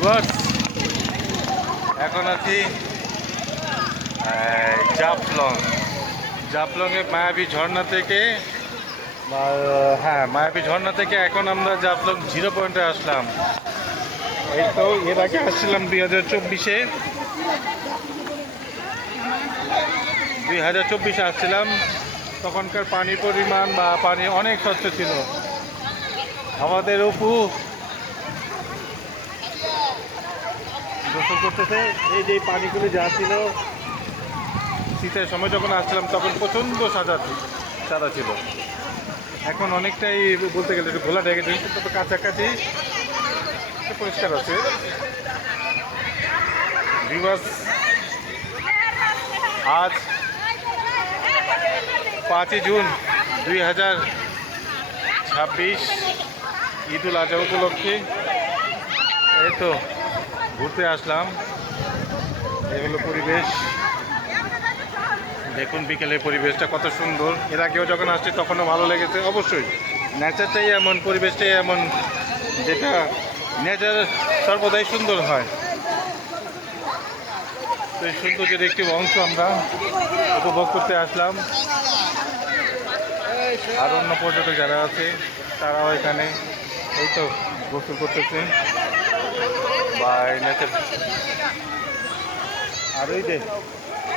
Viewers, এখন আছি জাফলং। জাফলংয়ে মায়াবী ঝর্ণা থেকে মায়াবী ঝর্ণা থেকে এখন আমরা জাফলং জিরো পয়েন্টে আসলাম। এই তো এর আগে আসছিলাম 2024 আসছিলাম। তখনকার পানির পরিমাণ বা পানি অনেক স্বচ্ছ ছিল। আমাদের অপু গোসল করতেছে। এই যে পানিগুলি যা ছিল, শীতের সময় যখন আসছিলাম তখন প্রচণ্ড সাদা ছিল। এখন অনেকটাই বলতে গেলে একটু ঘোলা ঢেকে দিয়েছে, তবে কাছাকাছি পরিষ্কার আছে। ভিউয়ার্স, আজ 5ই জুন 2026, ঈদুল আজহা উপলক্ষে এই তো ঘুরতে আসলাম। এই হলো পরিবেশ, দেখুন বিকেলের পরিবেশটা কত সুন্দর। এর আগেও যখন আসছি তখনও ভালো লেগেছে। অবশ্যই নেচারটাই এমন, পরিবেশটাই এমন, যেটা নেচার সর্বদাই সুন্দর হয়। তো এই সৌন্দর্যের একটি অংশ আমরা উপভোগ করতে আসলাম। আর অন্য পর্যটক যারা আছে তারাও এখানে এই তো গোসল করতেছে বা নেচার। আর এই যে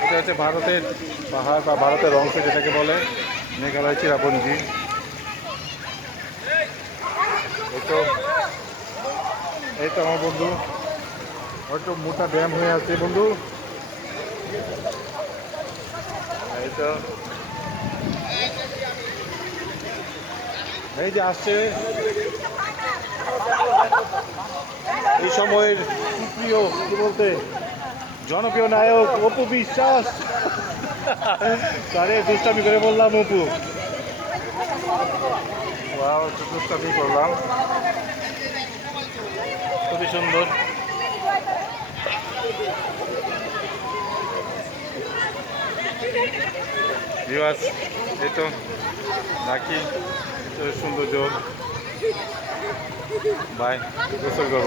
এটা হচ্ছে ভারতের পাহাড় বা ভারতের অংশ, যেটাকে বলে মেঘালয় চিরাপুঞ্জি। এই তো আমার বন্ধু হয়তো মোটা ড্যাম হয়ে আছে বন্ধু। এই তো এই যে আসছে এই সময়ের প্রিয়, কি বলতে, জনপ্রিয় নায়ক অপু বিশ্বাস। আরে দুষ্টামি করে বললাম অপু, দুষ্টামি করলাম। খুবই সুন্দর। ভিউয়ার্স, এই তো নাকি সৌন্দর্য। বাই, গোসল করবো।